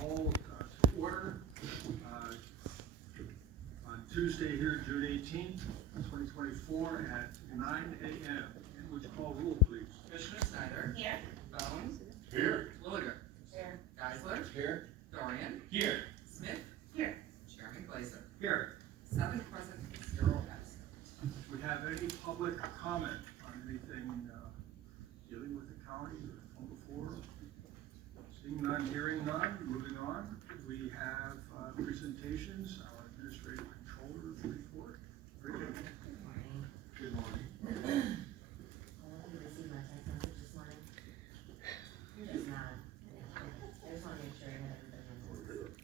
call to order on Tuesday here, June 18th, 2024 at 9 a.m. And would you call roll, please? Commissioner Snyder. Here. Bones. Here. Lilliger. Here. Geisler. Here. Dorian. Here. Smith. Here. Chairman Glazer. Here. 7 present, 0 absent. Do we have any public comment on anything dealing with the county or from before? Seeing none, hearing none, moving on. We have presentations. Our administrative controller report. Very good. Good morning. You received my text message this morning? You're just not. I just want to make sure I had everything in order.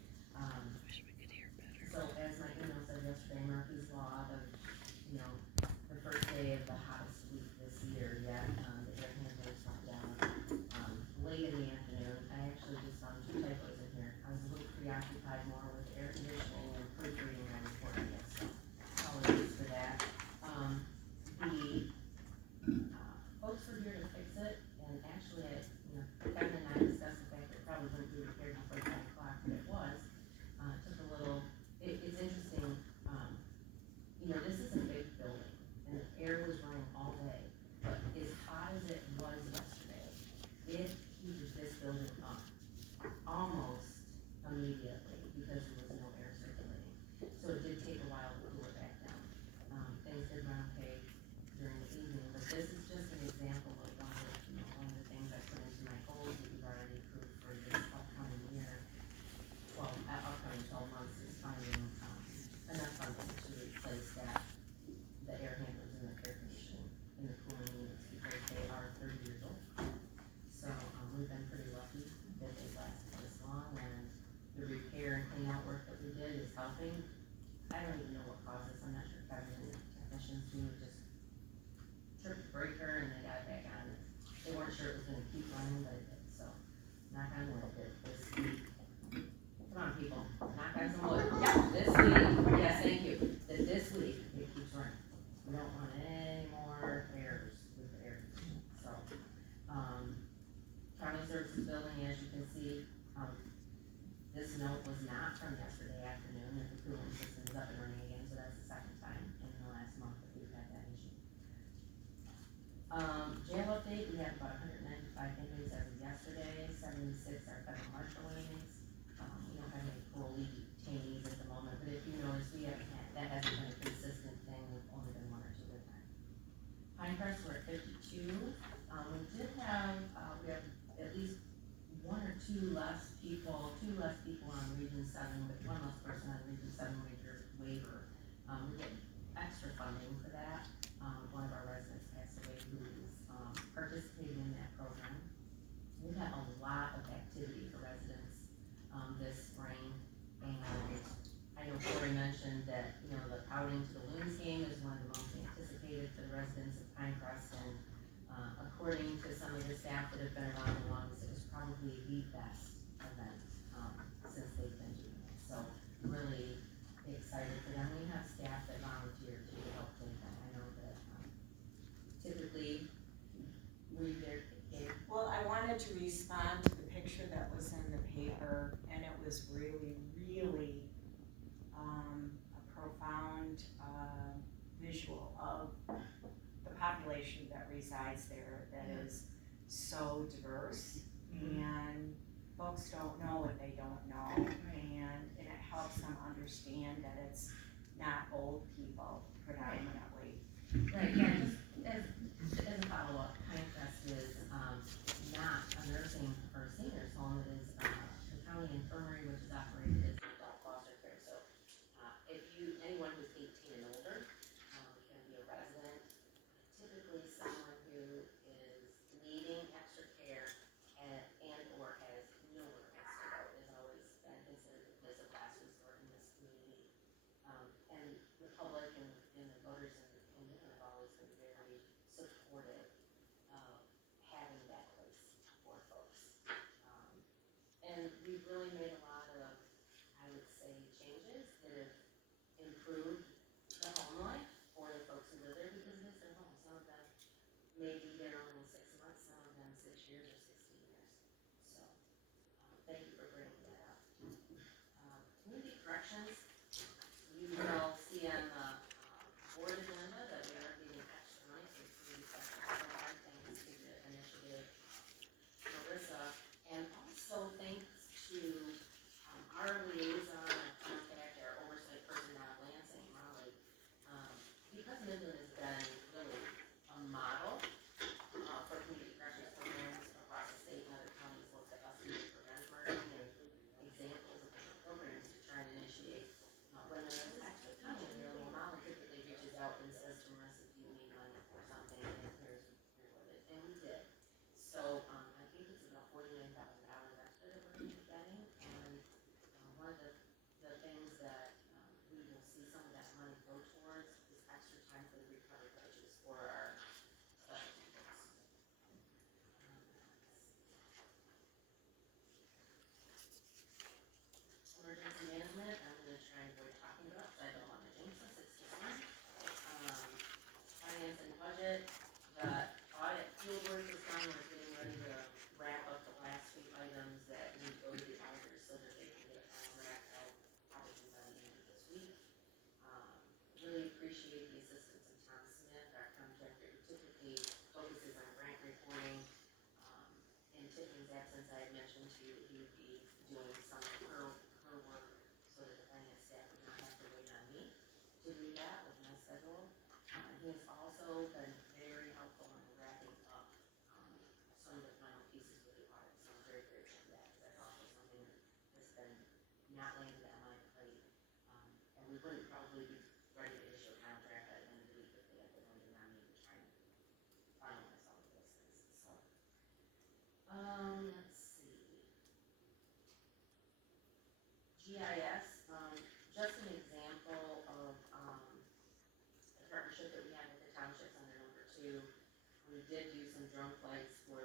So as my email said yesterday, Murphy's Law, the first day of the hottest week this year yet, the air handlers went down, late in the afternoon. I actually just found 2 typos in here. I was a little preoccupied more with air conditioning and proofreading my report, I guess, so apologies for that. Folks were here to fix it, and actually, Kevin and I discussed the fact that it probably wouldn't be repaired before 10 o'clock, but it was. It took a little, it's interesting, this is a big building, and the air was running all day, but as hot as it was yesterday, it heated this building up almost immediately because there was no air circulating. So it did take a while to cool it back down. Things did run okay during the evening, but this is just an example of one of the things I put into my goals that we've already approved for this upcoming year. Well, upcoming 12 months is finding enough funding to replace the air handlers and the air conditioning in the cooling units because they are 30 years old. So we've been pretty lucky that they've lasted this long, and the repair and clean out work that we did is helping. I don't even know what caused this. I'm not sure Kevin and the technicians do. Just tripped the breaker and they got it back on. They weren't sure it was going to keep running, but it did. So knock on wood that this week. Come on, people, knock on some wood. Yeah, this week. Yes, thank you. That this week it keeps running. We don't want any more errors with the air conditioning. So, county services building, as you can see, this note was not from yesterday afternoon that the cooling system is up and running again. So that's the second time in the last month that we've had that issue. Jail update, we have about 195 inmates as of yesterday, 76 are federal marshal inmates. We don't have any parolee detainees at the moment, but if you notice, that hasn't been a consistent thing. We've only been 1 or 2 at a time. Pinecrest, we're at 52. We did have, we have at least 1 or 2 less people on Region 7, but 1 less person on Region 7 waiver. We get extra funding for that. One of our residents passed away who is participating in that program. We've had a lot of activity for residents this spring, and I know Corey mentioned that the outing to the Loons game is one of the most anticipated for the residents of Pinecrest, and according to some of the staff that have been around the longest, it was probably the best event since they've been doing it. So really excited for them. We have staff that volunteer to help take them. I know that typically Well, I wanted to respond to the picture that was in the paper, and it was really, really a profound visual of the population that resides there that is so diverse, and folks don't know what they don't know, and it helps them understand that it's not old people predominantly. Right, yeah, just as a follow-up, Pinecrest is not a nursing or a seniors home. It is the county infirmary, which is operated as adult foster care. So anyone who's 18 and older can be a resident. Typically someone who is needing extra care and or has nowhere else to go is always been considered a place of last resort in this community. And the public and the voters in Midland have always been very supportive of having that place for folks. And we've really made a lot of, I would say, changes that have improved the home life for the folks who live there because it is their home. Some of them may be there only 6 months, some of them 6 years or 16 years. So thank you for bringing that up. corrections. You will see on the board agenda that we are getting extra money for community corrections, thanks to the initiative Marissa, and also thanks to our liaison and contact, our oversight person now, Lansing, Molly. Because Midland has been really a model for community corrections programs across the state, and other counties look at us for benchmarking and examples of different programs to try and initiate. When there's extra time, Molly typically reaches out and says to us, if you need money for something, and here's what it, and we did. So, I think it's about $49,000 extra that we're gonna be getting, and, one of the things that, we will see some of that money go towards is extra time for the recovery coaches for our specialty folks. Emergency management, I'm gonna try and avoid talking about, because I don't want to jinx us, it's just one. Finance and budget, the audit field work is done, we're getting ready to wrap up the last few items that need to go to the auditors so that they can get it all wrapped out probably by the end of this week. Really appreciate the assistance of Tom Smith, our contractor, who typically focuses on grant reporting. In Tiffany's absence, I had mentioned to you, he would be doing some of her work so that the finance staff would not have to wait on me to do that with my schedule. He has also been very helpful in wrapping up some of the final pieces with the audit, so I'm very grateful for that, because that's also something that has been not landed on my plate. And we wouldn't probably be ready to issue a contract at the end of the week if they had been landed on me to try and finalize all of those things, so. Let's see. GIS, just an example of, the partnership that we have with the townships under number 2. We did do some drone flights not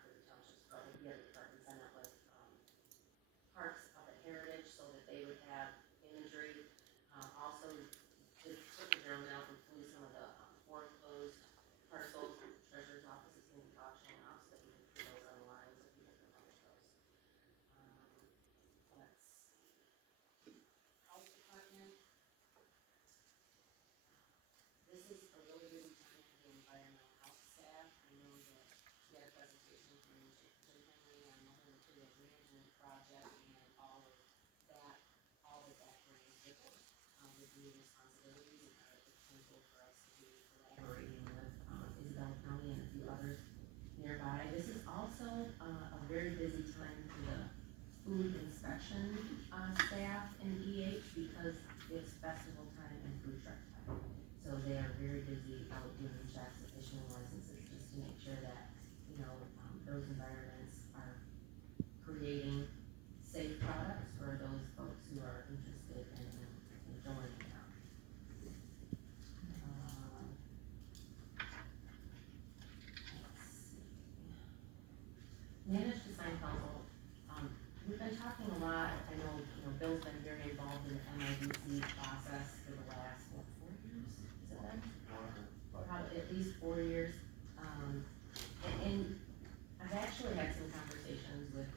for the townships, but with the other departments, and that was, parks up at Heritage, so that they would have imagery. Also, just took the drone out and flew some of the foreclosed parcels. Treasurer's office is going to be auctioning off, so that we can put those online so people can look at those. Let's see. Health department. This is a really busy time for the environmental health staff. I know that we had a presentation from Jim Henry on the material management project and all that brings with it, with new responsibilities and the potential for us to be collaborating with Isabella County and a few others nearby. This is also a very busy time for the food inspection staff in EH, because it's festival time and food truck time. So they are very busy out doing checks, issuing licenses, just to make sure that, those environments are creating safe products for those folks who are interested in enjoying them. Let's see. Managed design council. We've been talking a lot. I know, Bill's been very involved in the MIDC process for the last, 4 years? Is it been? Probably at least 4 years. And I've actually had some conversations with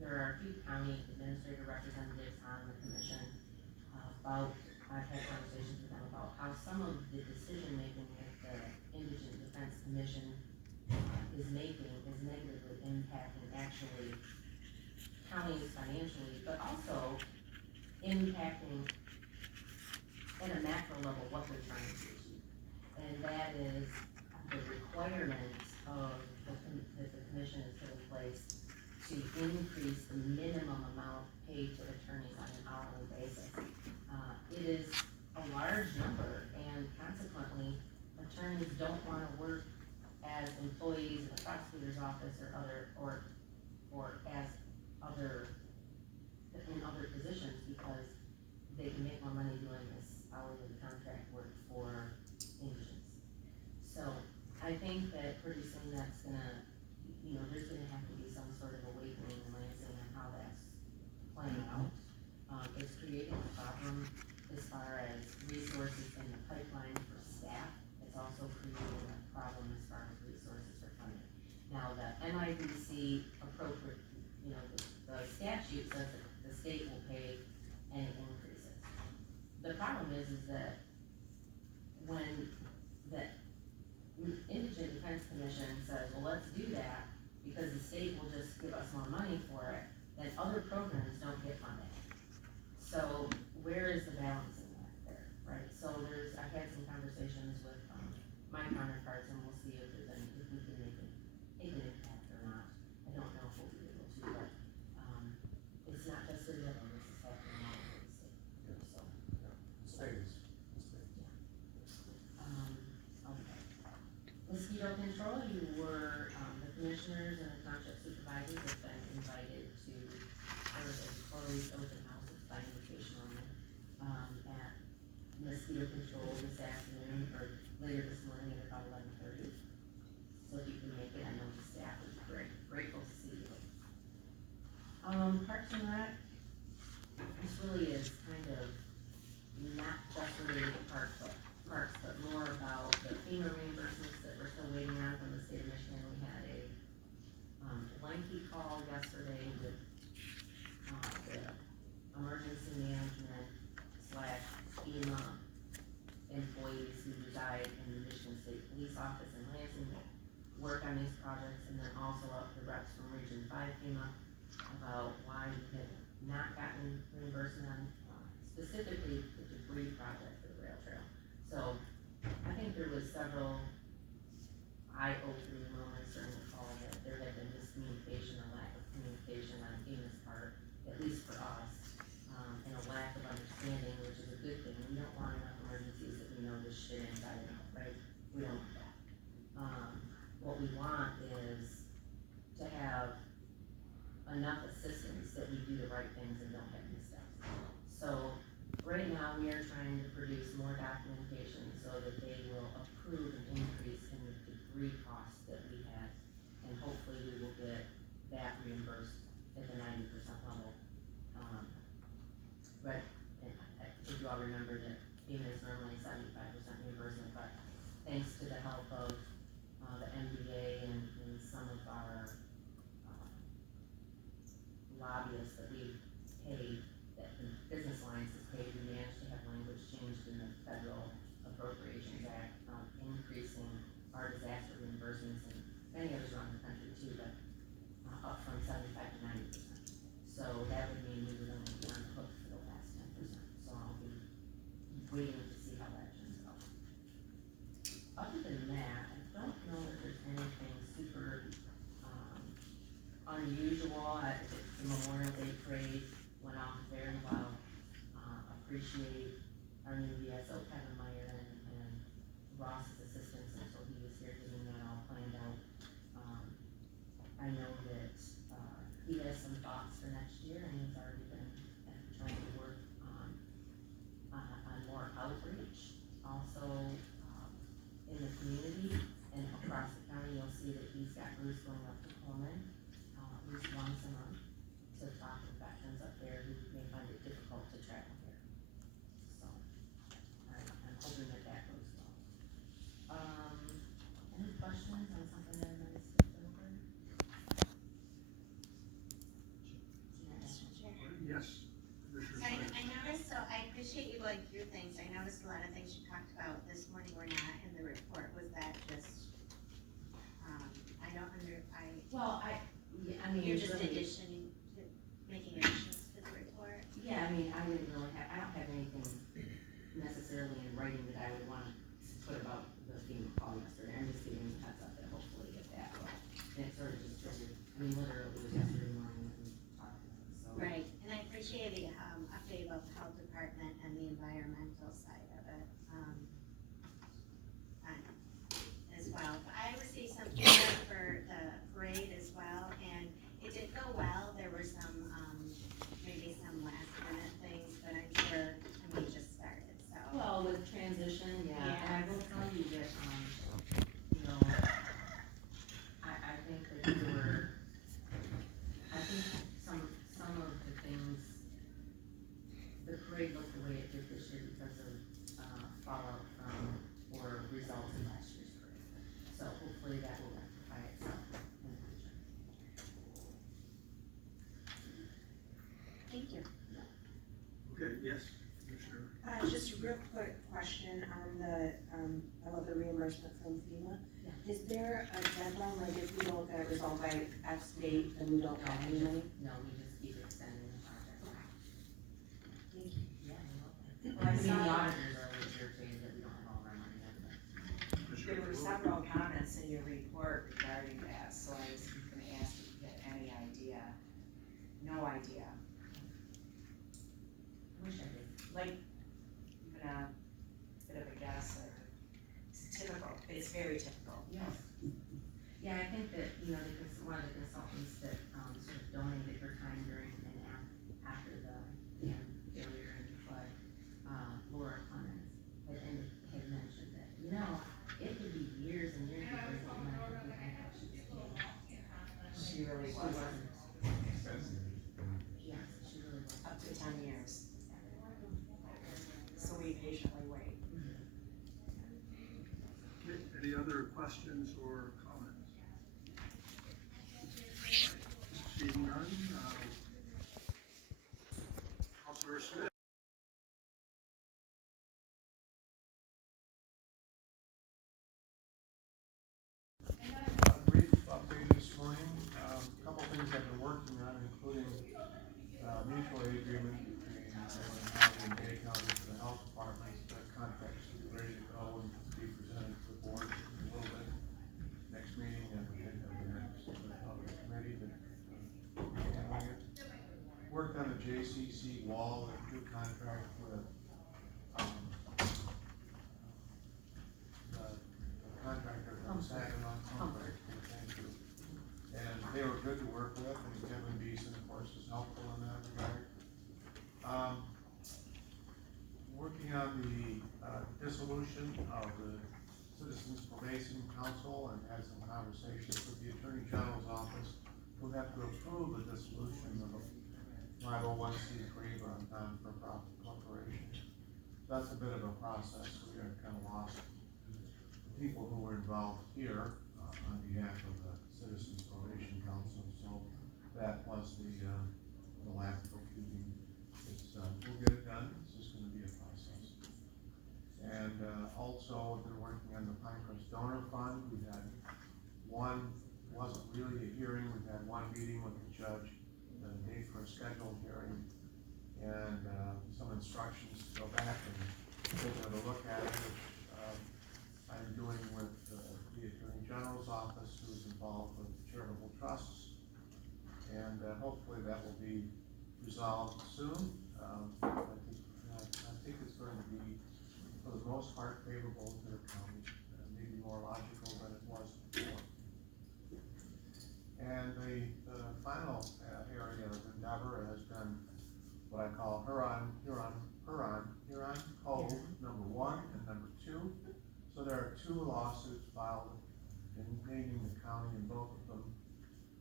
there are a few county administrator representatives on the commission I've had conversations with them about how some of the decision making that the Indigent Defense Commission is making is negatively impacting actually counties financially, but also impacting at a macro level what they're trying to achieve. And that is the requirements that the commission has put in place to increase the minimum amount paid to attorneys on an hourly basis. It is a large number, and consequently, attorneys don't want to work as employees in the prosecutor's office or in other positions, because they can make more money doing this hourly contract work for indigents. So I think that pretty soon that's gonna, there's gonna have to be some sort of awakening in Lansing on how that's playing out. It's creating a problem as far as resources in the pipeline for staff. It's also creating a problem as far as resources for funding. Now, the MIDC appropriate, the statute let's do that, because the state will just give us more money for it, then other programs don't get funded. So where is the balance in that there, right? So I've had some conversations with, my counterparts, and we'll see if there's any, if we can make an impact or not. I don't know if we'll be able to, but, it's not just a little, this is happening all over the state, so. States. Okay. Mosquito control, you were, the commissioners and the township supervisors have been invited to, or the Corey's open house, it's by invitation only, at mosquito control this afternoon, or later this morning at about 11:30. So if you can make it, I know the staff is grateful to see you. Parks and Rec, this really is kind of not just related to parks, but more about the FEMA reimbursements that we're still waiting on from the state of Michigan. We had a, lengthy call yesterday with, the emergency management / FEMA employees who reside in the Michigan State Police Office in Lansing that work on these projects, and then also up the reps from Region 5 FEMA about why we had not gotten reimbursement on, specifically the debris project for the rail trail. So I think there was several eye-opening moments during the call that there had been miscommunication or lack of communication on FEMA's part, at least for us, and a lack of understanding, which is a good thing. We don't want enough emergencies that we know this shit inside and out, right? We don't want that. What we want is to have enough assistance that we do the right things and don't have missteps. So right now, we are trying to produce more documentation so that they will approve an increase in the debris costs that we had, and hopefully we will get that reimbursed at the 90% level. But and I think you all remember that FEMA is normally 75% reimbursement, but thanks to the help of the MBA and some of our lobbyists that we've paid, that the Business Alliance has paid, we managed to have language changed in the Federal Appropriations Act, increasing our disaster reimbursements and many others around the country too, but up from 75 to 90%. So that would mean we would only be on the hook for the last 10%. So I'll be waiting to see how that turns out. Other than that, I don't know if there's anything super unusual. The Memorial Day parade went off very well. Appreciate our new VSO, Kevin Meyer, and Ross's assistance, and so he was here getting that all planned out. I know that he has some thoughts for next year, and he's already been trying to work on more outreach. Also, in the community and across the county, you'll see that he's got groups going up to Coleman at least once a month to talk with veterans up there who may find it difficult to travel here. So I'm hoping that that goes well. Any questions on something that I might have skipped over? Yes. So I noticed, so I appreciate you going through things, I noticed a lot of things you talked about this morning were not in the report, was that just, Well, I mean, you're just really, additioning to, making additions to the report? yeah, I mean, I don't have anything necessarily in writing that I would want to put about the FEMA call yesterday. I'm just giving you a heads up that hopefully get that, but it sort of just triggered, I mean, literally it was yesterday morning that we talked about it, so. Right, and I appreciate the, update about the health department and the environmental side of it, as well. But I received some feedback for the parade as well, and it did go there a deadline, like if we don't get it resolved by X date, then we don't get any money? No, we just keep extending the project. Thank you. Yeah, you're welcome. Well, I I mean, the saw auditors are always irritated that we don't have all of our money in, but. there were several comments in your report regarding that, so I was gonna ask if you had any idea. No idea, I wish I did. like, even a bit of a guess, or, it's typical, it's very typical. Yes. Yeah, I think that, you know, because one of the consultants that, sort of donated her time during and after the dam failure and flood, Laura Clemens, had mentioned that, you know, it could be years and years before you get money from the bank that she was paid. She really She was, wasn't. Yes, she really was. up to 10 years. So we patiently wait. Okay, any other questions or comments? Seeing none, Councilor Smith. A brief update this morning, a couple things I've been working on, including mutual aid agreement between Midland County and Bay County for the health departments. The contract should be ready to go and be presented to the board in a little bit. Next meeting, and we have the next committee that handling it. Worked on the JCC wall, a new contract with the contractor from Saginaw. Comfort. Thank you. And they were good to work with, and Kevin Beeson, of course, was helpful in that regard. Working on the dissolution of the Citizens Probation Council, and had some conversations with the Attorney General's office, who have to approve the dissolution of a 501c3 or a non-for-profit corporation. That's a bit of a process. We are kind of lost people who were involved here on behalf of the Citizens Probation Council, so that plus the lack of bookkeeping, we'll get it done. It's just gonna be a process. And also, been working on the Pinecrest Donor Fund. We've had one, wasn't really a hearing, we've had one meeting with the judge, the date for a scheduled hearing, and some instructions to go back and take another look at it, which I'm doing with the Attorney General's office, who's involved with charitable trusts, and hopefully that will be resolved soon. I think it's going to be, for the most part, favorable to the county, maybe more logical than it was before. And the final area of endeavor has been what I call Huron Cove #1 and #2. So there are two lawsuits filed in naming the county in both of them.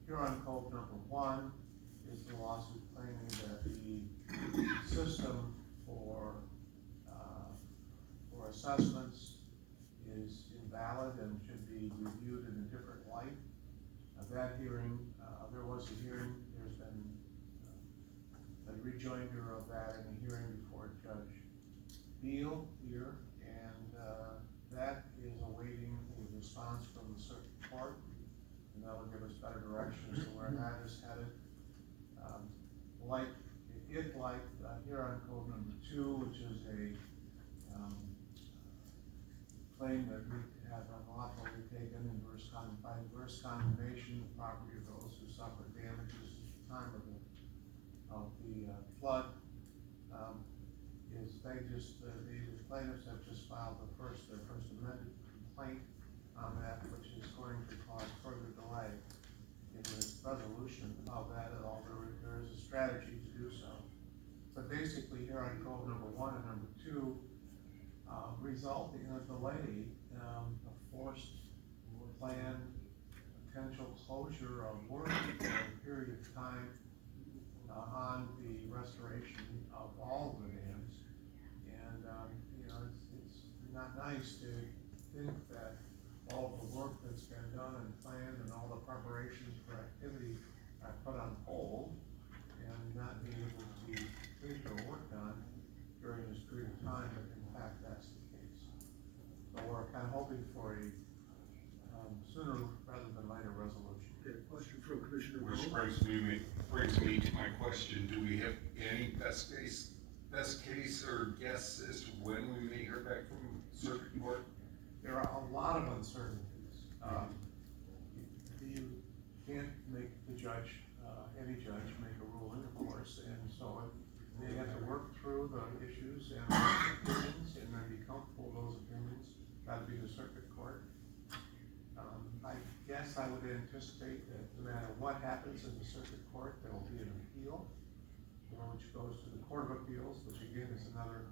Huron Cove #1 is the lawsuit claiming that the system for assessments is invalid and should be reviewed in a different light. That hearing, there was a hearing, there's been a rejoinder of that in a hearing before Judge Beal here, and that is awaiting a response from the circuit court, and that will give us better direction as to where that is headed. Like Huron Code #2, which is a claim that we have unlawfully taken by inverse condemnation of property of those who suffered damages at the time of the flood. The plaintiffs have just filed their first amended complaint on that, which is going to cause further delay in the resolution of that at all. There is a strategy to do so. But basically, here on Code #1 and #2, result in a delay, a forced planned potential closure of work for a period of time on the restoration of all of the dams. And, it's not nice to think that all of the work that's been done and planned and all the preparations for activity are put on hold and not be able to get their work done during this period of time, but in fact, that's the case. So we're kind of hoping for a sooner brings me to my question, do we have any best case or guess as to when we may hear back from circuit court? There are a lot of uncertainties. You can't make the judge, any judge, make a ruling, of course, and so they have to work through the issues and opinions, and then be comfortable with those opinions, gotta be the circuit court. I guess I would anticipate that no matter what happens in the circuit court, there will be an appeal, which goes to the Court of Appeals, which again is another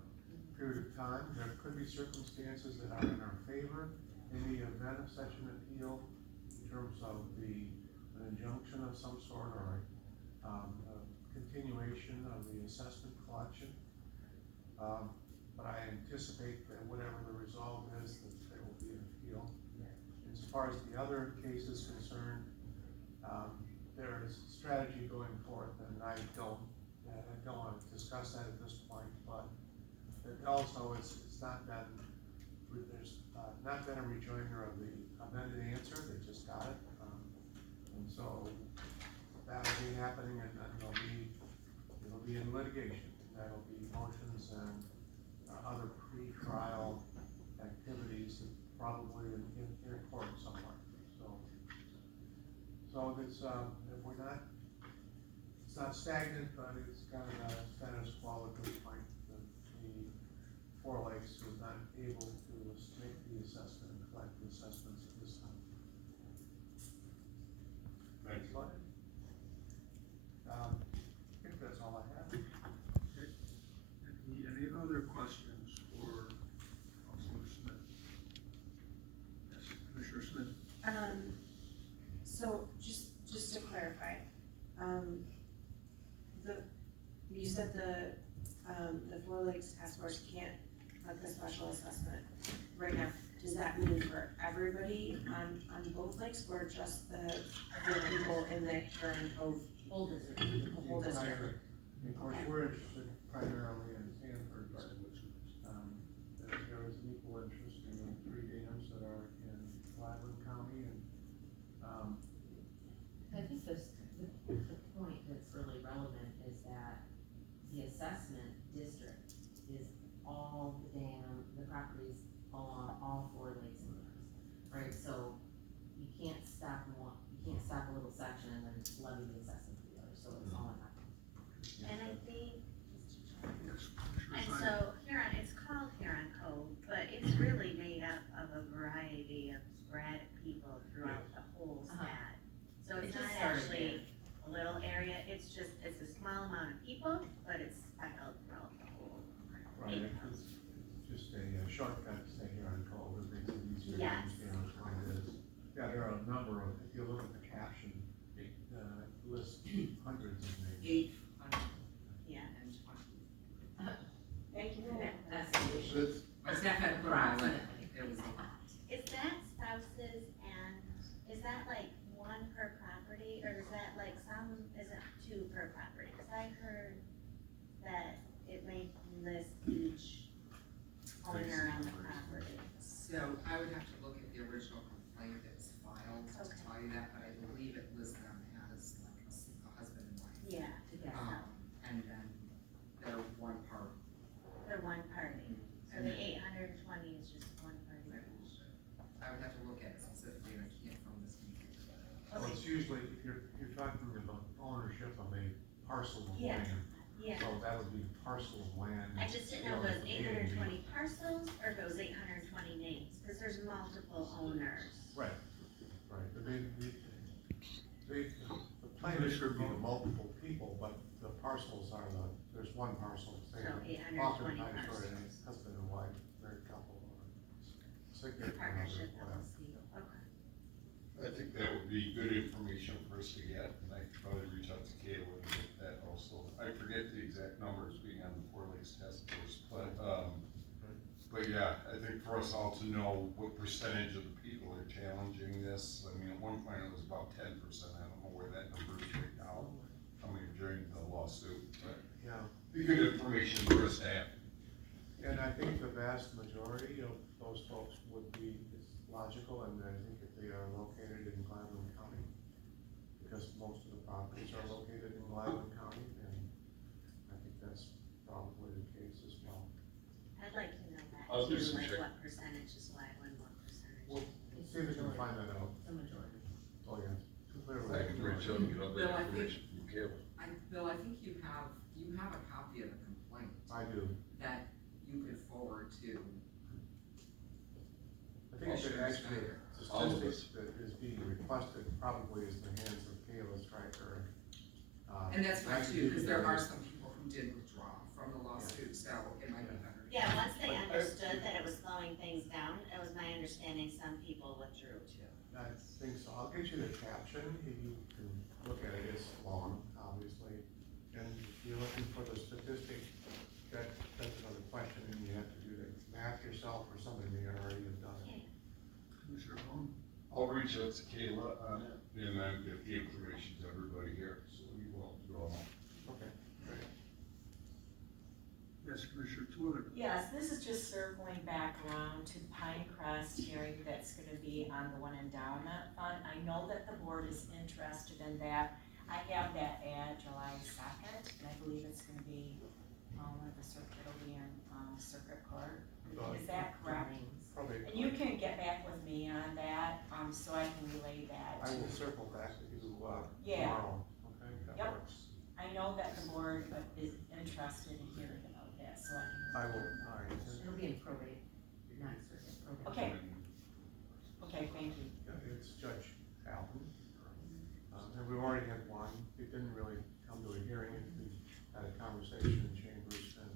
period of time. There could be circumstances that are in our favor in the event of such an appeal, in terms of an injunction of some sort, or a continuation of the assessment collection. But I anticipate that whatever the result is, that there will be an appeal. As far as the other case is concerned, there is strategy going forth, and I don't want to discuss that at this point, but it also it's not been, there's not been a rejoinder of the amended answer, they just got it. And so that'll be happening, and then it'll be in litigation. That'll be motions and other pre-trial activities, probably in court somewhere. So it's, it's not stagnant, but it's kind of a status quo at this point. The Four Lakes was not able to make the assessment and collect the assessments at this time. Thanks. I think that's all I have. Any other questions for Councilor Smith? Yes, Commissioner Smith? So just to clarify, you said the Four Lakes Task Force can't let the special assessment right now. Does that mean for everybody on both lakes, or just the people in the Huron Cove? Whole district. Whole district. Of course, we're interested primarily in Sanford, but there is an equal interest in the 3 dams that are in Gladwin County, and I think the point that's really relevant is that the assessment district is all the properties along all 4 lakes and rivers, right? So you can't stop a little section and then levy the assessment to the other, so it's all in that. And I think, Yes, and Commissioner so Huron, it's called Huron Cove, but it's really made up of a variety of sporadic people throughout the whole stat. So It it's just not started actually a little area, it's a small amount of people, but it's speckled throughout the whole. right, it's just a shortcut to stay here on Cove. It makes it easier to Yes. understand what it is. Yeah, there are a number of, if you look at the caption, it lists hundreds of names. 800 Yeah. and 20. Thank you for that. Estimation. My staff had to put them all in, it was a lot. Is that spouses and, is that like one per property, or is that like is it 2 per property? Cause I heard that it may list each owner on the property. So I would have to look at the original complaint that was filed to Okay. tell you that, but I believe it lists them as like a husband and wife. Yeah, Together. And then they're one part. they're one party. So And the 820 is just one party. I would have to look at it specifically, and I can't from this meeting. Well, it's usually, you're talking about ownership of a parcel of Yeah. land. Yeah, So that would be parcel of land. I just didn't know if it was 820 parcels or if it was 820 names, cause there's multiple owners. Right, but the plan is to be multiple people, but the parcels are there's one parcel, say, So 820 oftentimes for a parcels. husband and wife, married couple, or significant other, Partnership whatever. LLC, okay. I think that would be good information for us to get, and I could probably reach out to Kayla and get that also. I forget the exact numbers being on the Four Lakes Task Force, but yeah, I think for us all to know what percentage of the people are challenging this. I mean, at one point it was about 10%, I don't know where that number is right now, coming during the lawsuit, but Yeah, be good information for us to have. and I think the vast majority of those folks would be, it's logical, and I think if they are located in Gladwin County, because most of the properties are located Joe, get all Bill, that I think- information from Caleb. Bill, I think you have a copy of the complaint I do. that you could forward to. I think it should actually, All of statistics that is being requested probably is in the hands of Kayla Stryker. And that's I fine can too, give because you there the- are some people who did withdraw from the lawsuit, so it might be better. Yeah, once they understood that it was slowing things down, it was my understanding some people withdrew too. I think so. I'll get you the caption, if you can look at it, it's long, obviously. And if you're looking for the statistic, that's another question, and you have to do the math yourself, or somebody may already have done it. Commissioner Hone? I'll reach out to Kayla on it, and then get the information to everybody here, so we won't go on. Okay, great. Yes, Commissioner Twiller? Yes, this is just circling back around to Pinecrest hearing that's gonna be on the one endowment fund. I know that the board is interested in that. I have that at July second, and I believe it's gonna be, one of the circuit, it'll be in, circuit court. Is that correct? Probably. And you can get back with me on that, so I can relay that. I will circle back with you, Yeah. tomorrow, okay? That Yep. works. I know that the board is interested in hearing about that, so I can. I will, all right. It'll be in probate, not circuit, probate. Okay, okay, thank you. Yeah, it's Judge Alton. And we already had one, it didn't really come to a hearing, we had a conversation in chambers, and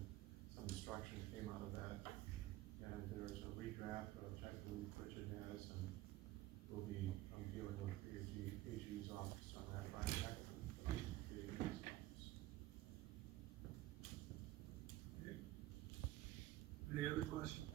some instruction came out of that. And there's a redraft, which I believe Richard has, and we'll be, dealing with the AG's office on that, Brian Beckman, the AG's office. Any other questions?